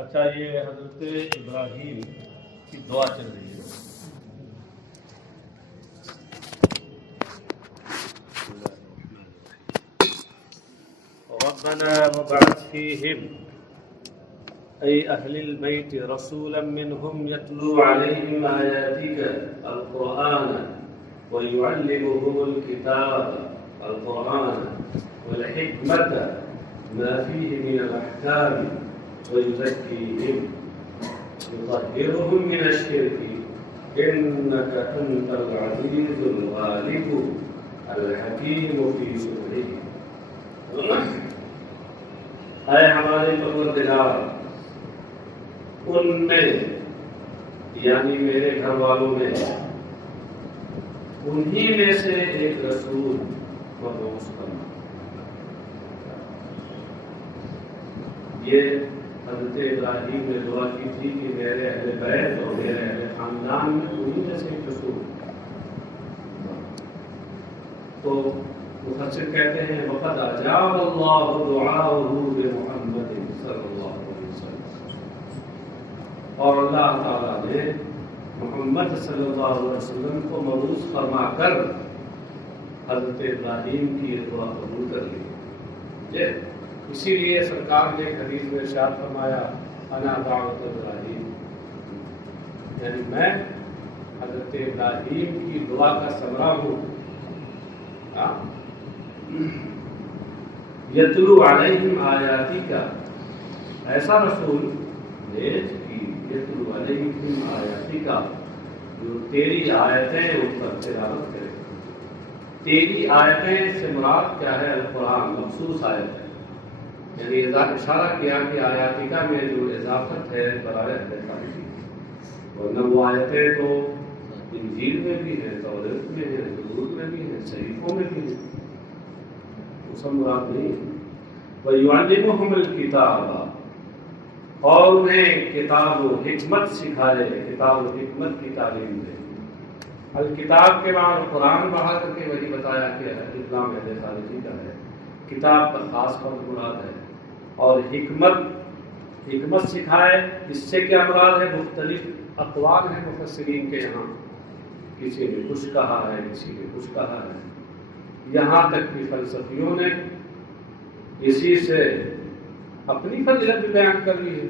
اچھا، یہ حضرت ابراہیم کی دعا چل رہی ہے. ربنا وابعث فيهم أي أهل البيت رسولا منهم يتلو عليهم آياتك القرآن ويعلمهم الكتاب القرآن والحكمة ما فيه من الأحكام ويزكيهم يطهرهم من الشرك إنك أنت العزيز الغالب الحكيم في سره. اے ہمارے پروردگار، ان میں یعنی میرے گھر والوں میں انہی میں سے ایک رسول مبعوث کرنا. یہ حضرت ابراہیم نے دعا کی تھی کہ میرے اہل بیت اور میرے اہل خاندان میں انہی میں سے ایک رسول. تو مفسر کہتے ہیں وقد اجاب اللہ دعاءہ بمحمد صلی اللہ علیہ وسلم، اور اللہ تعالیٰ نے محمد صلی اللہ علیہ وسلم کو مبعوث فرما کر حضرت ابراہیم کی یہ دعا قبول کر لی. اسی لیے سرکار نے ایک حدیث میں ارشاد فرمایا انا دعوت ابراہیم، یعنی میں حضرت ابراہیم کی دعا کا ثمرہ ہوں. یتلو علیہم آیاتی کا، ایسا رسول بھیج کہ یتلو علیہم آیاتی کا، جو تیری آیتیں ان پر تلاوت کرے. تیری آیتیں سے مراد کیا ہے؟ القرآن، مخصوص آیت ہے. یعنی اشارہ کیا کہ آیاتی کا میں جو اضافت ہے برائے اہل تاریخی، ورنہ وہ آیتیں تو انجیل میں بھی ہیں، توریت میں ہیں، زبور میں بھی ہیں، صحیفوں میں بھی ہیں، سب مراد نہیں ہے. وَيُعَلِّمُهُمُ الْكِتَابَ، اور انہیں کتاب و حکمت سکھائے، کتاب و حکمت کی تعلیم دے. الکتاب کے بعد قرآن بڑھا کر کے وہی بتایا کہ اسلام اہل خارجی کا ہے، کتاب کا خاص فرق مراد ہے. اور حکمت سکھائے، اس سے کیا مراد ہے؟ مختلف اقوال ہیں مفسرین کے یہاں، کسی نے کچھ کہا ہے، کسی نے کچھ کہا ہے. یہاں تک کہ فلسفیوں نے اسی سے اپنی فضیلت بھی بیان کر لی ہے.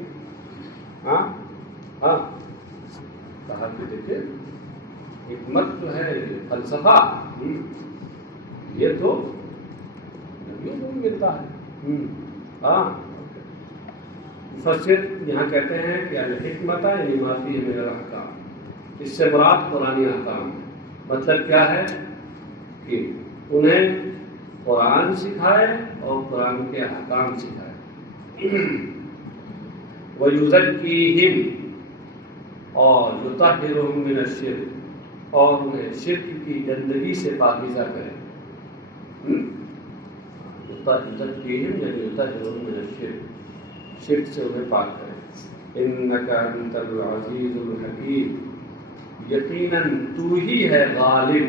کہا کہ دیکھیں حکمت جو ہے فلسفہ، یہ تو نبیوں کو بھی ملتا ہے. مفسر یہاں کہتے ہیں کہ الحکمت یعنی ما فیہ من الاحکام، اس سے مراد قرآنی احکام. مطلب کیا ہے کہ انہیں قرآن سکھائے اور قرآن کے احکام سکھائے. وَيُزَكِّيهِمْ، اور يُطَهِّرُهُمْ مِنَ الشِّرْكِ، اور انہیں شرک کی گندگی سے پاکیزہ کرے. يُزَكِّيهِمْ یعنی يُطَهِّرُهُمْ مِنَ الشِّرْكِ، شرک سے انہیں پاک کرے. إِنَّكَ أَنْتَ الْعَزِيزُ الْحَكِيمُ، یقیناً تو ہی ہے غالب.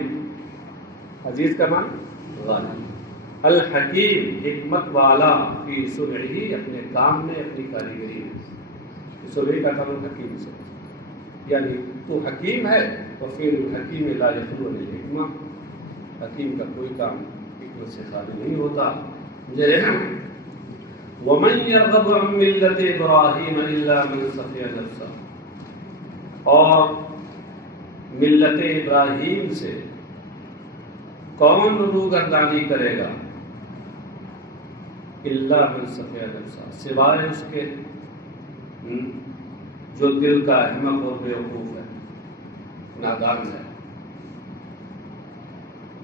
عزیز کا معنی غالب، الحکیم حکمت والا، فی صنعہ اپنے کام میں، اپنی کاریگری میں. صنع کا تعلق حکیم سے، یعنی تو حکیم ہے، اور پھر حکیم لا یخلو من الحکمہ، حکیم کا کوئی کام حکمت سے خالی نہیں ہوتا. وَمَنْ يَرْغَبُ عَنْ مِلَّةِ إِبْرَاهِيمَ إِلَّا مَنْ صَفِيَ نَفْسَهُ، اور ملت ابراہیم سے کون روگردانی کرے گا؟ الا من صفی نفسہ، سوائے اس کے جو دل کا احمق اور بیوقوف ہے، نادان ہے.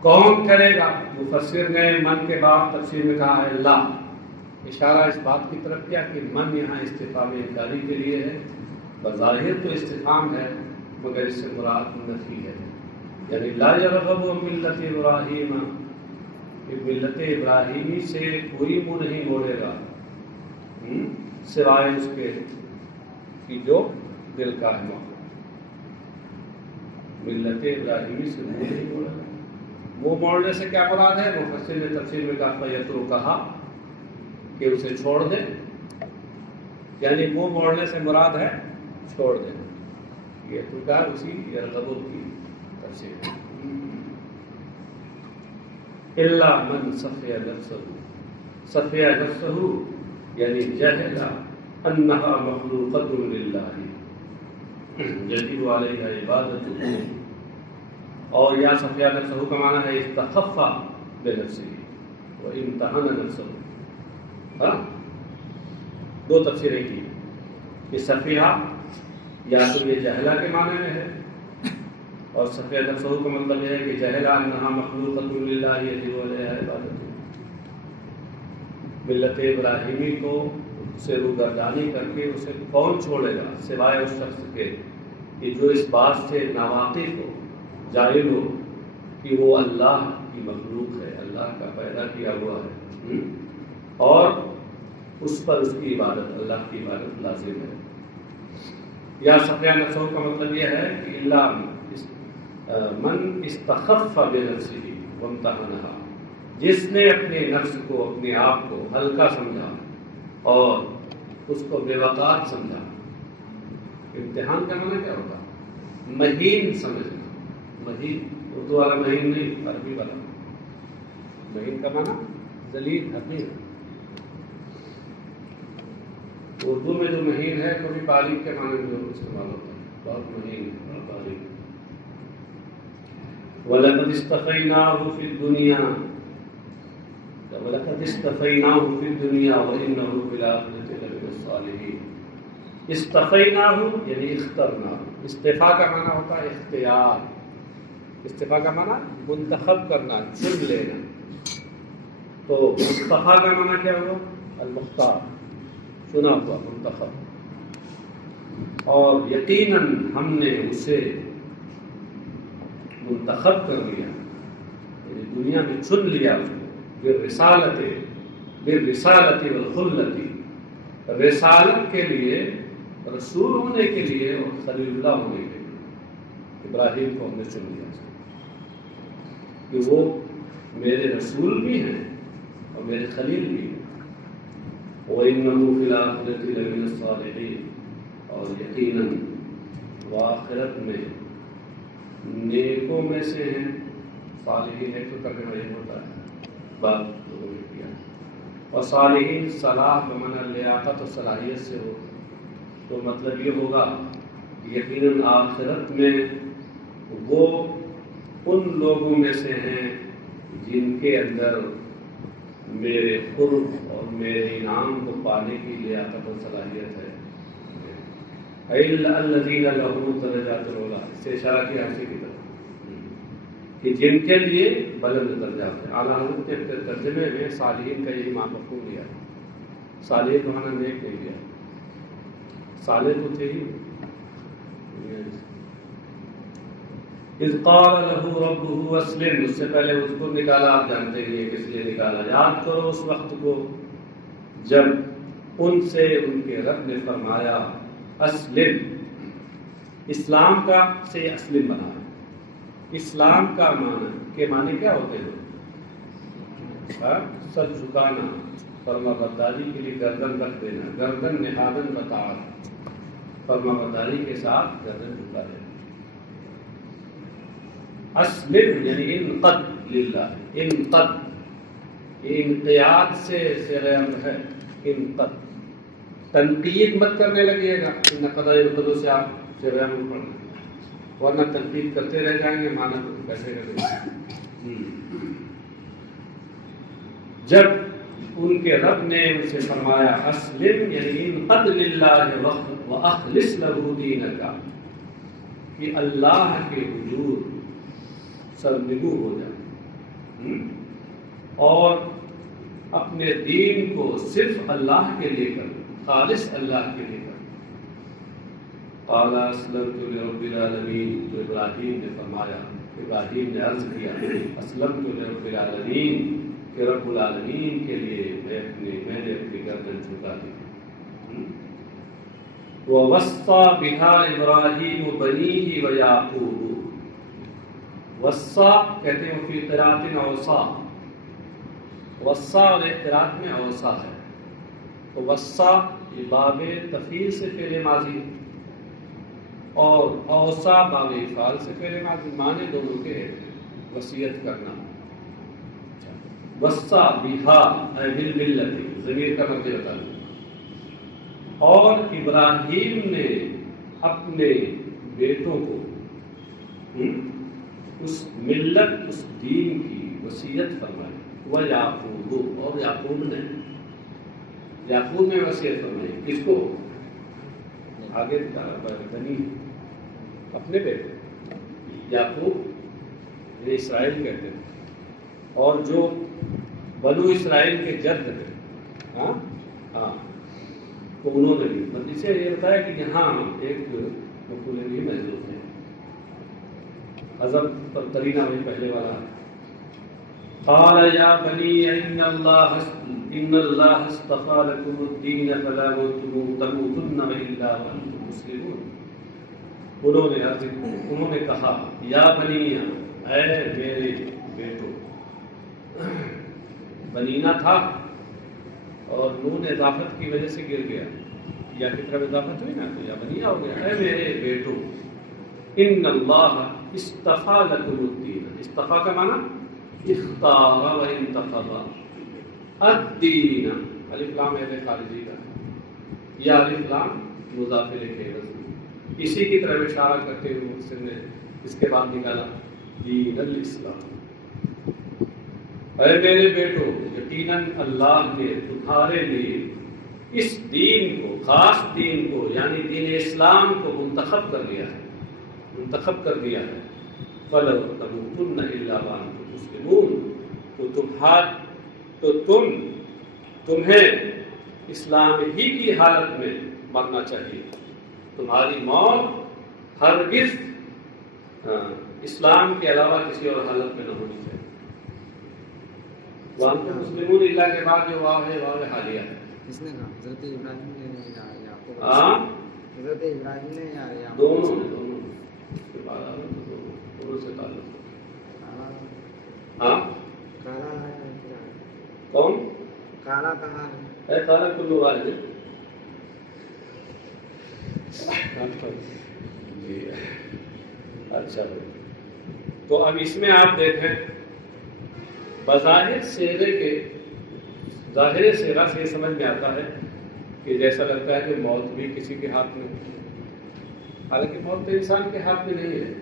کون کرے گا؟ مفسر نے من کے بعد تفسیر میں کہا ہے اللہ، اشارہ اس بات کی طرف کیا کہ من یہاں استفہام انکاری کے لیے ہے. بظاہر تو استفہام ہے مگر اس سے مراد نفی ہے. یعنی لا یرغب ملت ابراہیم، ملت ابراہیمی سے کوئی منہ نہیں موڑے گا سوائے اس کے کہ جو دل کا احمق ہو. ملت ابراہیمی سے منہ نہیں موڑے گا. منہ موڑنے سے کیا مراد ہے؟ مفسر نے تفسیر میں کہا کہ اسے چھوڑ دے. یعنی منہ موڑنے سے مراد ہے چھوڑ دینا. یہ اترکار اسی یرغب کی تفسیر ہے. الا من صفی نفسہ، صفی نفسہ یعنی جہل انہا مخلوقۃ للہ یجب علیہ عبادتہ، اور یا صفی نفسہ کا معنی ہے استخف بنفسہ وامتحن نفسہ. دو تفسیریں کی کہ صفیہ یا تو یہ جہلہ کے معنی میں ہے، اور صفیہ نفسہ کا مطلب یہ ہے کہ جہلہ انہا مخلوقۃ للہ یجب علیہ عبادتہ. ملت ابراہیمی کو سے روگردانی کر کے اسے کون چھوڑے گا سوائے اس شخص کے کہ جو اس بات سے ناواقف ہو، جاہل ہو کہ وہ اللہ کی مخلوق ہے، اللہ کا پیدا کیا ہوا ہے، اور اس پر اس کی عبادت، اللہ کی عبادت لازم ہے. یا صفیہ نفسہ کا مطلب یہ ہے کہ اللہ من استخف بنفسہ وامتحنھا، جس نے اپنے نفس کو، اپنے آپ کو ہلکا سمجھا اور اس کو بے وقار سمجھا. امتحان کا معنی کیا ہوتا؟ مہین سمجھنا. مہین اردو والا مہین نہیں، عربی والا مہین کا معنی ذلیل حقیر. اردو میں جو مہین ہے کبھی باریک کے معنی میں جو استعمال ہوتا ہے، بہت مہین اور باریک. وَلَقَدِ اصْطَفَيْنَاهُ فِي الدُّنْيَا وَلَقَدِ اصْطَفَيْنَاهُ فِي الدُّنْيَا وَإِنَّهُ فِي الْآخِرَةِ لَمِنَ الصَّالِحِينَ. اصطفیناہ یعنی اخترنا. استفاء کا معنی ہوتا ہے اختیار. استفاء کا معنی منتخب کرنا، چن لینا. تو مصطفیٰ کا معنی کیا ہوا؟ المختار، چنا ہوا، منتخب. اور یقیناً ہم نے اسے منتخب کر لیا، یعنی دنیا میں چن لیا اس کو. بالرسالت والخلت، رسالت کے لیے، رسول ہونے کے لیے اور خلیل اللہ ہونے کے لیے. ابراہیم کو ہم نے چن لیا کہ وہ میرے رسول بھی ہیں اور میرے خلیل بھی ہیں. وَإِنَّهُ فِي الْآخِرَةِ لَمِنَ الصَّالِحِينَ، اور یقیناً وہ آخرت میں نیکوں میں سے ہیں. صالحین ایک تو ترجمہ یہ ہوتا ہے، بات لوگوں نے کیا. اور صالحین صلاح بمعنی لیاقت و صلاحیت سے ہو، تو مطلب یہ ہوگا یقیناً آخرت میں وہ ان لوگوں میں سے ہیں جن کے اندر میرے قرب اور میرے انعام کو پانے کی لیاقت و صلاحیت ہے. الذین لهم درجات العلی، اس سے اشارہ کیا اسی کی طرف کہ جن کے لیے بلند درجات ہیں. اعلیٰ حضرت کے ترجمے میں صالحین کا یہی معنی مفہوم لیا ہے. صالح کا معنی نیک نہیں لیا، صالح تو تھے ہی. اذ قال له ربه اسلم، اس سے پہلے اس کو نکالا، آپ جانتے ہیں کس لیے نکالا. یاد کرو اس وقت کو جب ان سے ان کے رب نے فرمایا اسلم. اسلام کا سے اسلم بنا ہے. اسلام کا معنی کیا ہوتے ہیں؟ سر جھکانا، فرما برداری کے لیے گردن رکھ دینا، گردن نہادن بطاعت، فرما برداری کے ساتھ گردن جھکا دینا. اسلم یعنی انقد للہ. انقد انقیاد سے امر ہے. انقد تنقید مت کرنے لگیے گا. ان قضاء القدو سے آپ سے امر پڑھنا، ورنہ تنقید کرتے رہ جائیں گے، معنی کیسے کریں گے. جب ان کے رب نے ان سے فرمایا اسلم یعنی انقد للہ واخلص له دینک، کہ اللہ کے حضور سرنگو ہو جائے اور اپنے دین کو صرف اللہ کے لیے کر، خالص اللہ کے لیے کر. قال اسلمت لرب العالمین، تو ابراہیم نے فرمایا، ابراہیم نے عرض کیا اسلمت لرب العالمین، کہ رب العالمین کے لیے میں نے اپنی گردن جھکا دی. وَوَصَّى بِهَا إِبْرَاهِيمُ بَنِيهِ وَيَعْقُوبُ. وصّا کہتے ہیں فی قراءۃ اوصا، وصّا اور ایک قراءت میں اوصا ہے. تو وصّا باب تفعیل سے فعل ماضی اور اوصا باب افعال سے فعل ماضی، معنی دونوں کے وصیت کرنا. وصا بہا اے بالملت، ضمیر کا مطلب بتا دوں. اور ابراہیم نے اپنے بیٹوں کو اس ملت، اس دین کی وصیت فرمائی. وہ یعقوب، اور یعقوب نے وصیت فرمائی. کس کو؟ آگے بنی، اپنے بیٹے یعقوب اسرائیل کہتے ہیں، اور جو بنو اسرائیل کے جد تھے، ہاں تو انہوں نے بھی. مطلب اسے یہ بتایا کہ یہاں ایک مقولے بھی محدود ہے. حذف پر قرینہ وہی پہلے والا. قال یا بنی ان اللہ اصطفى لكم الدین فلا تموتن الا وانتم مسلمون. انہوں نے کہا یا بنی، اے میرے بیٹو. بنینا تھا اور نون اضافت کی وجہ سے گر گیا، یا کی طرف اضافت ہوئی نا تو یا بنیا ہو گیا. اے میرے بیٹو، ان اللہ اصطفى لكم الدین. اصطفیٰ کا معنی اختار و انتخب. الدین الف لام ہے خارجی کا، یا الف لام مضاف الیہ، اسی کی طرف اشارہ کرتے ہوئے مفسر نے اس کے بعد نکالا دین الاسلام. اے میرے بیٹو، یقیناً اللہ نے تمہارے لیے اس دین کو، خاص دین کو یعنی دین اسلام کو منتخب کر دیا ہے. فَلَوْ تَمُوتُنَّ إِلَّا وَأَنْتُمْ مُسْلِمُونَ. تو تمہیں اسلام ہی کی حالت میں مرنا چاہیے. تمہاری موت ہرگز اسلام کے علاوہ کسی اور حالت میں نہ ہونی چاہیے. وَأَنْتُمْ مُسْلِمُونَ اللہ کے بعد جو واو ہے واو حالیہ ہے. کس نے کہا؟ حضرت ابراہیم نے یا یعقوب؟ حضرت ابراہیم نے یا یعقوب؟ دونوں سے تعلق. ہاں کون؟ کالا کہاں ہے؟ اے کالا کلو واحد. اچھا، تو اب اس میں آپ دیکھیں بظاہر ظاہر صیغہ سے یہ سمجھ میں آتا ہے کہ جیسا لگتا ہے کہ موت بھی کسی کے ہاتھ میں، حالانکہ موت تو انسان کے ہاتھ میں نہیں ہے.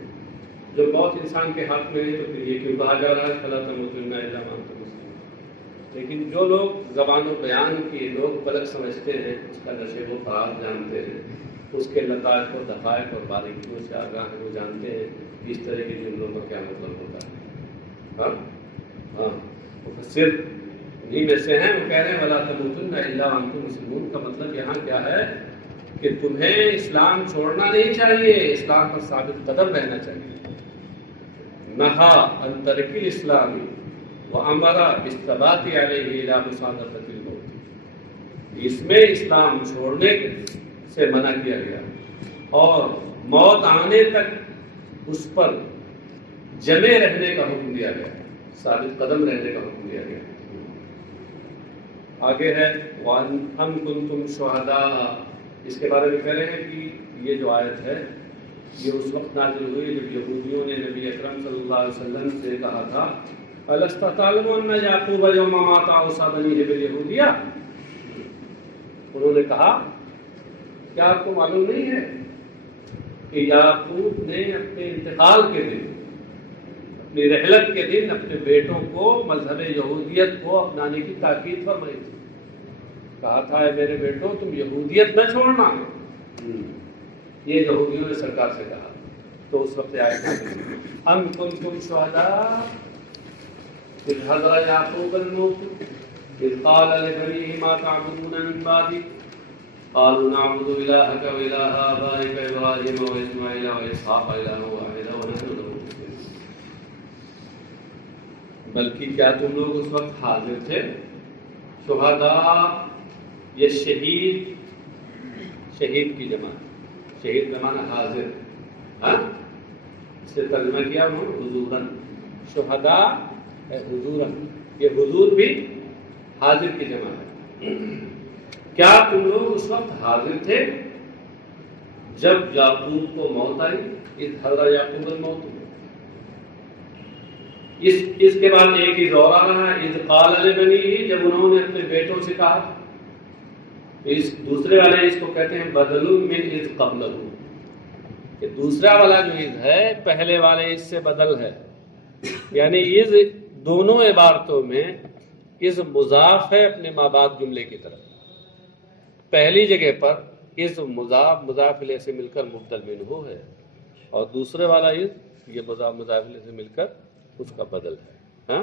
جو موت انسان کے ہاتھ میں ہے تو پھر یہ کیوں کہا جا رہا ہے فلا تموتن الا وانتم مسلمون. لیکن جو لوگ زبان و بیان کی لوگ پلک سمجھتے ہیں، اس کا نشیب و فراز جانتے ہیں، اس کے لطائف و دقائق اور باریکیوں سے آگاہ ہیں، وہ جانتے ہیں اس طرح کے جملوں کا کیا مطلب ہوتا ہے. ہاں مفسر انہیں میں سے ہیں، وہ کہہ رہے ہیں ولا تموتن الا وانتم مسلمون کا مطلب یہاں کیا ہے کہ تمہیں اسلام چھوڑنا نہیں چاہیے، اسلام پر ثابت قدم رہنا چاہیے. نہا عن ترک الاسلام وامر بالثبات علیہ الی مصادقۃ الموت. اس میں اسلام چھوڑنے سے منع کیا گیا اور موت آنے تک اس پر جمے رہنے کا حکم دیا گیا، ثابت قدم رہنے کا حکم دیا گیا. آگے ہے وَأَمْ كُنْتُمْ شُهَدَاءَ. اس کے بارے میں کہہ رہے ہیں کہ یہ جو آیت ہے یہ اس وقت نازل ہوئی جب یہودیوں نے نبی اکرم صلی اللہ علیہ وسلم سے کہا تھا أَلَسْتَ تَعْلَمُ أَنَّ يَعْقُوبَ يَوْمَ مَاتَ أَوْصَىٰ بَنِيهِ بِالْيَهُودِيَّةِ. انہوں نے کہا کیا آپ کو معلوم نہیں ہے کہ یعقوب نے اپنے انتقال کے دن، اپنی رحلت کے دن اپنے بیٹوں کو مذہب یہودیت کو اپنانے کی تاکید فرمائی تھی. کہا تھا اے میرے بیٹوں تم یہودیت نہ چھوڑنا. یہ یہودیوں نے سرکار سے کہا. تو اس وقت آیت ہے ام کنتم شہداء اذ حضر یعقوب الموت اذ قال لبنیہ ما تعبدون من بعدی قالوا نعبد الہک و الہ آبائک ابراہیم و اسماعیل و اسحاق الہا واحدا ونحن له مسلمون. بلکہ کیا تم لوگ اس وقت حاضر تھے؟ شہداء یہ شہید کی جمع، شہید بمعنی حاضر. ہاں اس سے ترجمہ کیا انہوں نے حضوراً. شہداء ہے حضوراً، یہ حضور بھی حاضر کی جمع ہے. کیا تم لوگ اس وقت حاضر تھے جب یعقوب کو موت آئی؟ اس حضرت یعقوب کو موت ہوئی. اس کے بعد ایک ہی دور آ رہا ہے، اذ قال لبنیہ، جب انہوں نے اپنے بیٹوں سے کہا. اس دوسرے والے اس کو کہتے ہیں بدل من اذ قبلہ، کہ دوسرا والا جو اذ ہے پہلے والے اس سے بدل ہے. یعنی اذ دونوں عبارتوں میں اذ مضاف ہے اپنے ما بعد جملے کی طرف. پہلی جگہ پر اذ مضاف الیہ سے مل کر مبدل منہ ہے، اور دوسرے والا اذ یہ مضاف الیہ سے مل کر اس کا بدل ہے.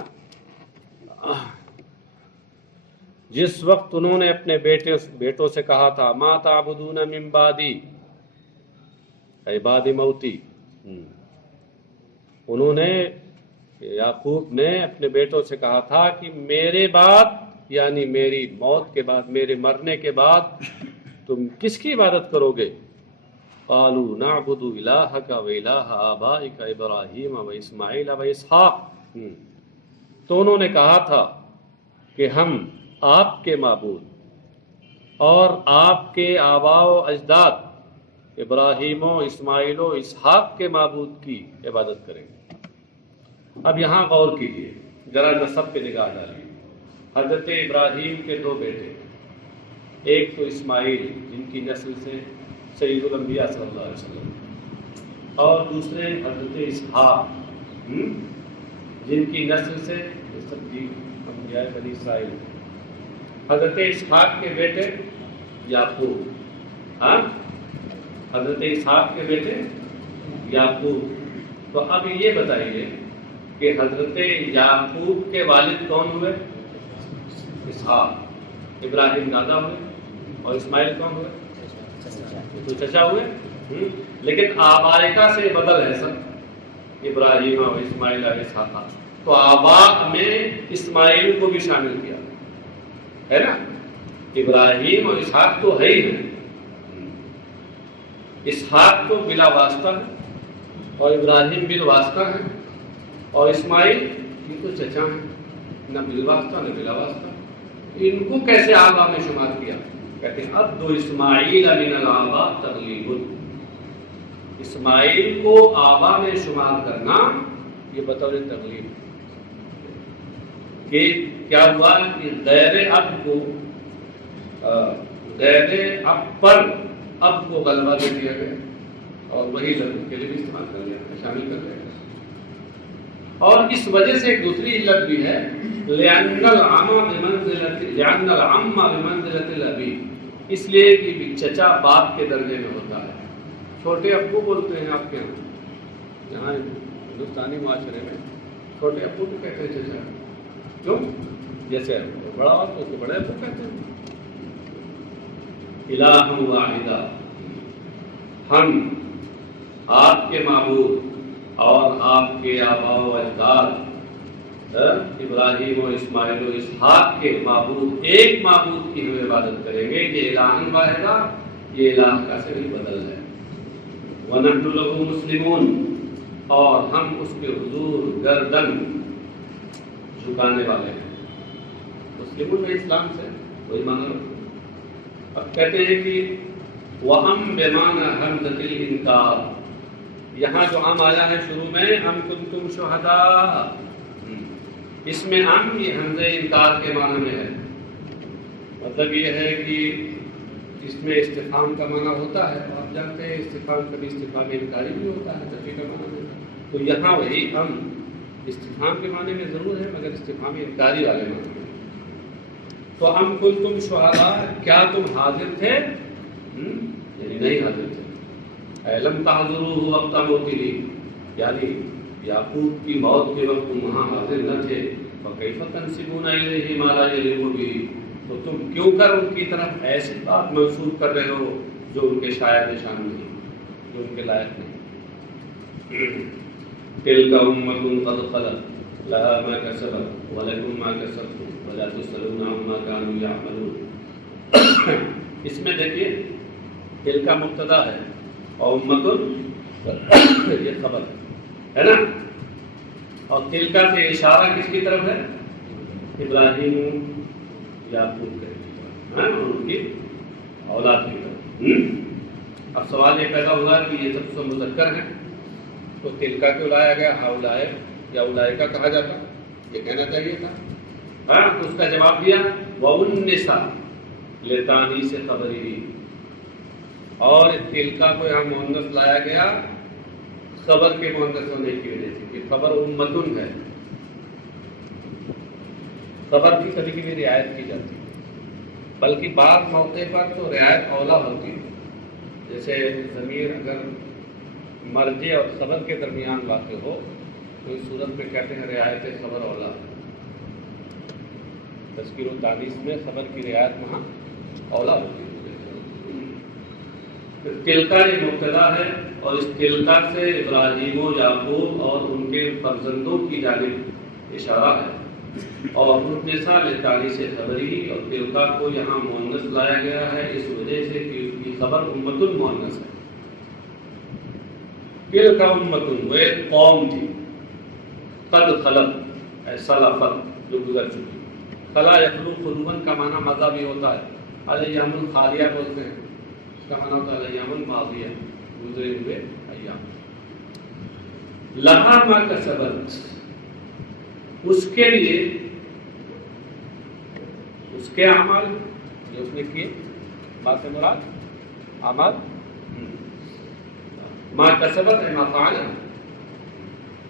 جس وقت انہوں نے اپنے بیٹوں سے کہا تھا ما تعبدون من بعدی اے بعد موتی، انہوں نے یعقوب نے اپنے بیٹوں سے کہا تھا کہ میرے بعد، یعنی میری موت کے بعد، میرے مرنے کے بعد تم کس کی عبادت کرو گے؟ قالوا نعبد الہک و الہ آبائک ابراہیم و اسماعیل و اسحاق. تو انہوں نے کہا تھا کہ ہم آپ کے معبود اور آپ کے آباء و اجداد ابراہیم و اسماعیل و اسحاق کے معبود کی عبادت کریں گے. اب یہاں غور کیجیے، ذرا نسب پہ نگاہ ڈالیے. حضرت ابراہیم کے دو بیٹے، ایک تو اسماعیل جن کی نسل سے سید الانبیاء صلی اللہ علیہ وسلم، اور دوسرے حضرت اسحاق جن کی نسل سے انبیاء بنی اسرائیل. حضرت اسحاق کے بیٹے یعقوب، حضرت اسحاق کے بیٹے یعقوب. تو اب یہ بتائیے کہ حضرت یعقوب کے والد کون ہوئے؟ اسحاق. ابراہیم دادا ہوئے اور اسماعیل کون ہوئے؟ تو چچا ہوئے. لیکن آبائکہ سے بدل ہے سب، ابراہیم اور اسماعیل اور اسحاق. تو آبا میں اسماعیل کو بھی شامل کیا ہے نا. ابراہیم اور اسحاق تو ہے ہی ہے، اسحاق تو بلا واسطہ ہے اور ابراہیم بلا واسطہ ہے، اور اسماعیل یہ تو چچا ہیں، نہ بال واسطہ نہ بلا واسطہ. ان کو کیسے آبا میں شمار کیا؟ کہتے ہیں اب دو اسماعیل من الآبا تغلیب. اسماعیل کو آبا میں شمار کرنا یہ بطور تغلیب. کہ کیا ہوا کہ غیر اب کو غیر اب پر اب کو غلبہ دے دیا گیا، اور وہی لفظ کے لیے بھی استعمال کر لیا، شامل کر لیا. اور اس وجہ سے ایک دوسری علت بھی ہے، لأن العم بمنزلة الأبی، اس لیے کہ چچا باپ کے درجے میں ہوتا ہے. چھوٹے ابو بولتے ہیں آپ کے یہاں ہندوستانی معاشرے میں چھوٹے ابو کو کہتے ہیں چچا. کیوں؟ جیسے بڑا باپ کو بڑے ابو کہتے ہیں. الہ واحدہ، ہم آپ کے معبود اور آپ کے آباء و اجداد ابراہیم و اسماعیل و اسحاق کے معبود، ایک معبود کی ہم عبادت کریں گے. یہ الہ واحدہ، یہ الہ کا سے بھی بدل ہے. وَنَحْنُ لَهُ مُسْلِمُونَ، اور ہم اس کے حضور گردن جھکانے والے ہیں. مسلمون میں اسلام سے کوئی معنی. اب کہتے ہیں کہ وَأَمْ بِمَانَ حَمْزَةِ الْإِنْكَارِ، یہاں جو ام آیا ہے شروع میں ام کنتم شہداء، اس میں ام یہ حمزہ انکار کے معنی میں ہے. مطلب یہ ہے کہ اس میں استفہام کا معنی ہوتا ہے، آپ جانتے ہیں استفہام کبھی استفہام انکاری بھی ہوتا ہے نفی کا معنی میں. تو یہاں وہی ام استفہام کے معنی میں ضرور ہے مگر استفہام انکاری والے معنی میں. تو ام کنتم شہداء، کیا تم حاضر تھے؟ یعنی نہیں حاضر تھے. لم تحضروه وقت موته، یعنی یعقوب کی موت کے وقت تم وہاں حاضر نہ تھے. فکیف تنسبون الیہ ما لا یلیق به، تو تم کیوں کر ان کی طرف ایسی بات منسوب کر رہے ہو جو ان کے شاید نشان نہیں، جو ان کے لائق نہیں. تلک امۃ قد خلت لها ما کسبت ولکم ما کسبتم ولا تسألون عما كانوا يعملون. اس میں دیکھیے تلک مبتدا ہے اور امۃ یہ خبر ہے نا. اور تلکا سے اشارہ کس کی طرف ہے؟ ابراہیم یعقوب کے. اور ان کی اولاد کی طرف۔ اب سوال یہ پیدا ہوا کہ یہ سب مذکر ہیں تو تلکا کیوں لایا گیا؟ ہاؤلائے یا اولائکا کہا جاتا، یہ کہنا چاہیے تھا۔ تو اس کا جواب دیا وَالنِّسَاء لِتَانِیثِ خَبَرِهِ، اور تلکا کو یہاں مؤنث لایا گیا خبر کے مؤنث ہونے کی وجہ سے کہ خبر امتن ہے، خبر کی کبھی کبھی رعایت کی جاتی ہے، بلکہ بعض موقع پر تو رعایت اولا ہوتی ہے، جیسے ضمیر اگر مرجع اور خبر کے درمیان واقع ہو تو اس صورت میں کہتے ہیں رعایت خبر اولا۔ تذکیر و تانیث میں خبر کی رعایت وہاں اولا ہوتی ہے۔ تلکا یہ مبتدا ہے اور اس تلکا سے ابراہیم و یعقوب اور ان کے فرزندوں کی جانب اشارہ ہے، اور النساء لتانیث خبری، اور تلکا کو یہاں مؤنث لایا گیا ہے اس وجہ سے کہ اس کی خبر امت المؤنث ہے۔ تلکا امتن، وہ ایک قوم تھی، قد خلت اے سلفت جو گزر چکی۔ خلا یخلو خلون کا معنی مزہ بھی ہوتا ہے، ایام الخالیہ بولتے ہیں، اس کا معنی ہوتا ہے ایام الماضیہ، گزرے ہوئے ایام۔ لہا ما کسبت، اس کے لیے اس کے اعمال جو اس نے کیے، بات سے مراد اعمال، ما کسبت ہے ما فعل،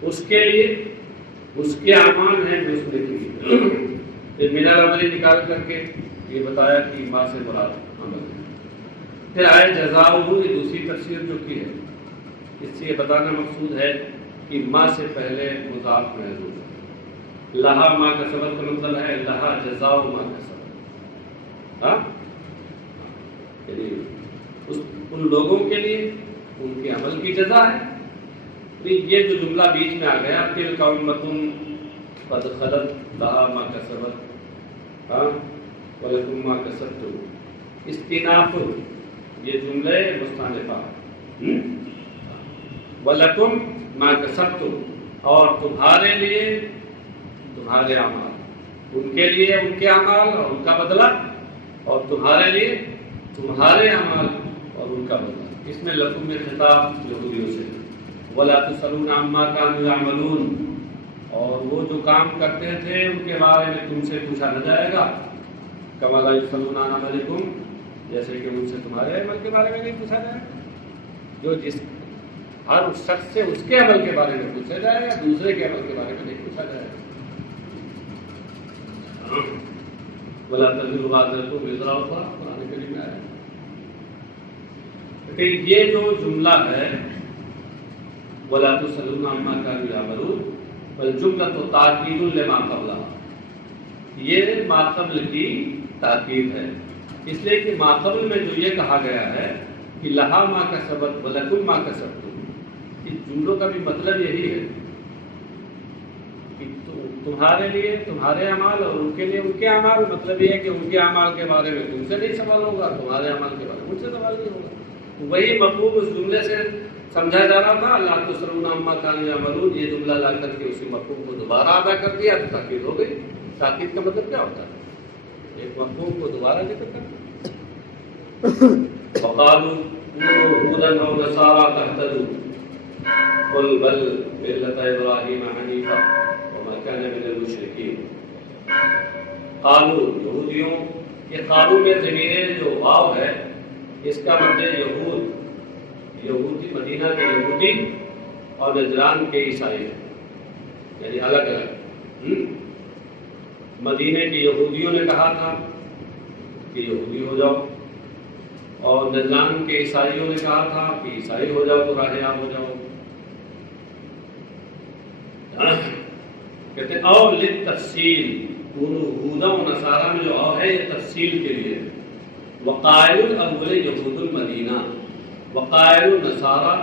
اس کے لیے اس کے اعمال ہیں جو اس نے کیے۔ پھر من العمل نکال کر کے یہ بتایا کہ ما سے مراد عمل ہے۔ پھر آئے جزاؤہ، یہ دوسری تفسیر جو کی ہے، اس سے یہ بتانا مقصود ہے کہ ما سے پہلے مضاف محذوف ہے۔ لہا ما کسبت کا مطلب ہے لہا جزاء ما کسبت، ہاں یعنی ان لوگوں کے لیے ان کے عمل کی جزا ہے۔ یہ جو جملہ بیچ میں آ گیا تلک امۃ قد خلت لہا ما کسبت ولکم ما کسبتم، استئناف، یہ جملے مستأنفہ ہیں۔ ولکم ما کسبتم، اور تمہارے لیے تمہارے اعمال، ان کے لیے ان کے اعمال اور ان کا بدلہ، اور تمہارے لیے تمہارے اعمال اور ان کا بدلہ۔ اس میں لکم میں خطاب یہودیوں سے، ولا تسألون عما كانوا يعملون، اور وہ جو کام کرتے تھے ان کے بارے میں تم سے پوچھا نہ جائے گا، كما لا يسألون عن عملكم، جیسے کہ ان سے تمہارے عمل کے بارے میں نہیں پوچھا جائے گا۔ جو جس ہر شخص سے اس کے عمل کے بارے میں پوچھا جائے گا، دوسرے کے عمل کے بارے میں نہیں پوچھا جائے گا۔ ولا تزر وازرة وزر أخرى، قرآن کریم میں آیا۔ کہ یہ جو جملہ ہے ولا تسألون عما كانوا يعملون، والجملة تاکید لما قبلها، یہ ما قبل کی تاکید ہے، اس لیے کہ ما قبل میں جو یہ کہا گیا ہے کہ لہا ما کسبت ولکم ما کسبتم، اس جملوں کا بھی مطلب یہی ہے کہ تمہارے لیے تمہارے اعمال اور ان کے لیے ان کے اعمال، مطلب یہ ہے کہ ان کے اعمال کے بارے میں تم سے نہیں سوال ہوگا، تمہارے اعمال کے بارے میں ان سے سوال نہیں ہوگا۔ وہی مفہوم اس جملے سے سمجھا جا رہا تھا، لا تسألون عما كانوا يعملون، یہ جملہ لا کر کے اسی مفہوم کو دوبارہ ادا کر دیا تو تاکید ہو گئی۔ تاکید کا مطلب کیا ہوتا ہے؟ ایک مفہوم کو دوبارہ ذکر کرنا۔ وقالوا كونوا هودا او نصارى تهتدوا قل بل ملة ابراهيم حنيفا وما كان من المشركين۔ قالوا، یہودیوں، یہ قالوا میں ضمیر جو واو ہے اس کا مطلب یہود، یہودی مدینہ کے یہودی اور نجران کے عیسائی، یعنی الگ الگ۔ مدینہ کے یہودیوں نے کہا تھا کہ یہودی ہو جاؤ، اور نجران کے عیسائیوں نے کہا تھا کہ عیسائی ہو جاؤ تو راہیاب ہو جاؤ۔ کہتے ہیں اور للتفصیل، ہودا و نصارہ میں جو او ہے یہ تفصیل کے لیے۔ وقائل الاول یہود المدینہ وقائل النصارى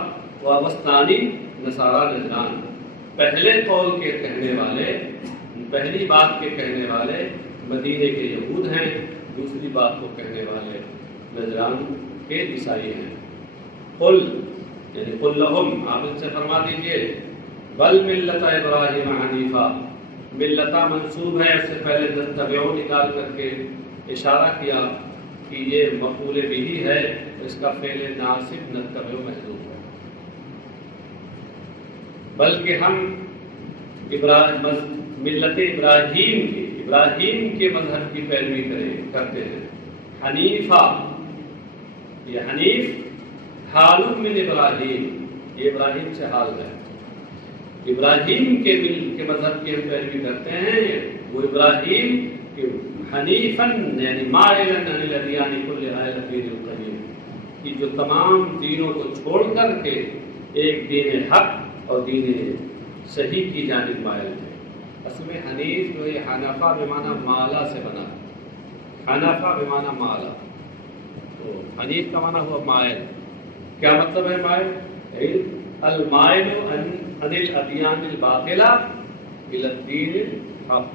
والثانی نصارى نجران، پہلے قول کے کہنے والے، پہلی بات کے کہنے والے مدینے کے یہود ہیں، دوسری بات کو کہنے والے نجران کے عیسائی ہیں۔ قل یعنی قل لهم، آپ ان سے فرما دیجئے، بل ملت ابراہیم حنیفا، ملتہ منصوب ہے، اس سے پہلے تبعو نکال کر کے اشارہ کیا کہ یہ مفعول بھی ہے، اس کا فعل ناصب نتبع و محذوف ہے، بلکہ ہم ملت ابراہیم کے مذہب کی پیروی کرتے ہیں۔ حنیفہ، یہ حنیف حال من ابراہیم، یہ ابراہیم سے حال ہے، ابراہیم کے مذہب کی ہم پیروی کرتے ہیں۔ وہ ابراہیم حنیفاً یعنی مائلاً عن الادیان کلہا الی الدین القیم، کہ جو تمام دینوں کو چھوڑ کر کے ایک دین حق اور دین صحیح کی جانب مائل ہے۔ اصل میں حنیف جو ہے حنفا بمعنی مالا سے بنا، حنفا بمعنی مالا، تو حنیف کا معنی ہوا مائل۔ کیا مطلب ہے مائل؟ المائل عن الادیان الباطلہ الی الدین الحق،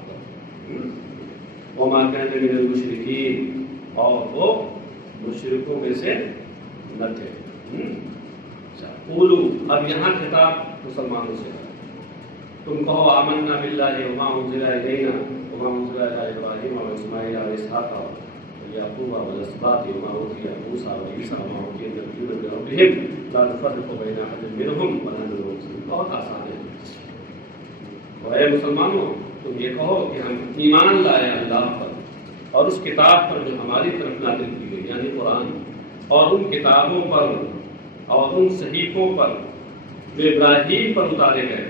وما كان من المشرکین، اور وہ مشرکوں میں سے نہ تھے۔ قولوا، اب یہاں خطاب مسلمانوں سے، تم کہو آمنا باللہ وما انزل الینا وما انزل الی ابراہیم واسماعیل واسحاق ویعقوب والاسباط وما اوتی موسیٰ وعیسیٰ وما اوتی النبیون من ربہم لا نفرق بین احد منہم ونحن له مسلمون۔ بہت آسان ہے۔ اے مسلمانوں، تم یہ کہو کہ ہم ایمان لائے اللہ پر اور اس کتاب پر جو ہماری طرف نازل کی گئی یعنی قرآن، اور ان کتابوں پر اور ان صحیفوں پر جو ابراہیم پر اتارے گئے،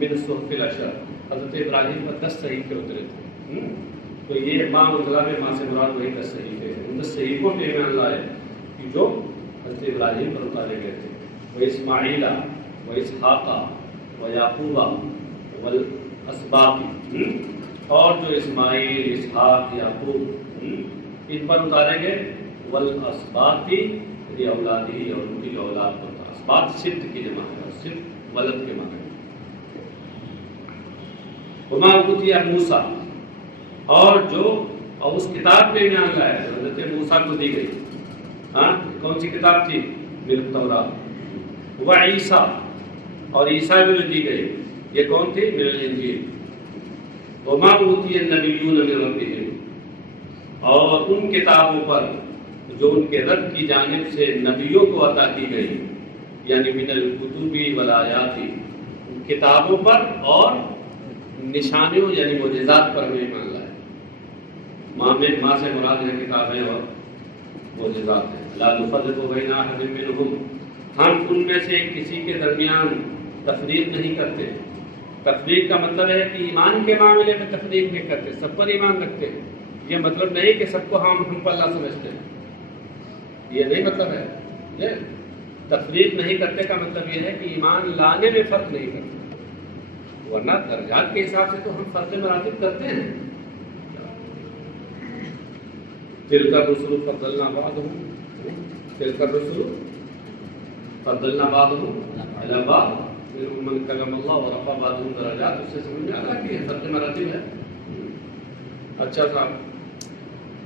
من صحف العشر، حضرت ابراہیم پر 10 صحیفے اترے تھے، تو یہ ماں منزلہ میں ماں سے مراد وہی 10 صحیفے ہیں۔ ان 10 صحیفوں پہ ایمان لائے کہ جو حضرت ابراہیم پر اتارے گئے تھے، وہ اسماعیل و اسحاق و یعقوب والاسباط، اور جو اسماعیل، اسحاق، یعقوب ان پر اتارے گئے، والاسباط یہ اولاد ہی اور ان کی اولاد پر تھا۔ اسباط صدق کی جمع ہے اور صدق ولد کے معنی ہے۔ وما اوتی موسیٰ، اور جو اور اس کتاب پہ ایمان لائے جو حضرت موسیٰ کو دی گئی، کون سی کتاب تھی؟ بالتوراۃ۔ وعیسیٰ، اور عیسیٰ کو جو دی گئی یہ کون تھی؟ من الانجیل۔ وما اوتی النبیون من ربہم، اور ان کتابوں پر جو ان کے رب کی جانب سے نبیوں کو عطا کی گئی، یعنی من الکتب والآیات، کتابوں پر اور نشانیوں یعنی معجزات پر ہمیں ایمان لائے۔ ماں سے مراد ہے کتابیں اور معجزات ہیں۔ لا نفرق بین احد منہم، ہم ان میں سے کسی کے درمیان تفریق نہیں کرتے۔ تفریق کا مطلب ہے کہ ایمان کے معاملے میں تفریق نہیں کرتے، سب پر ایمان رکھتے ہیں۔ یہ مطلب نہیں کہ سب کو ہم پر اللہ سمجھتے ہیں، یہ نہیں مطلب ہے۔ یہ تفریق نہیں کرتے کا مطلب یہ ہے کہ ایمان لانے میں فرق نہیں کرتے، ورنہ درجات کے حساب سے تو ہم فرق مراتب کرتے ہیں۔ تلک الرسل فضلنا بعضهم علی بعض منهم من کلم اللہ ورفع بعضهم درجات، اس سے سمجھ میں آ رہا کہ فرق مراتب ہے۔ اچھا صاحب،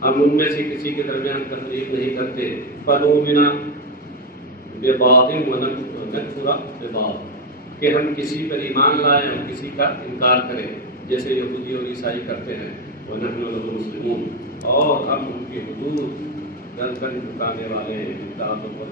ہم ان میں سے کسی کے درمیان تفریق نہیں کرتے۔ فنؤمن ببعض ونکفر ببعض، کہ ہم کسی پر ایمان لائیں اور کسی کا انکار کریں، جیسے یہودی اور عیسائی کرتے ہیں۔ ونحن له مسلمون، اور ہم ان کی حدود گردن جھکانے والے ہیں، کتابوں پر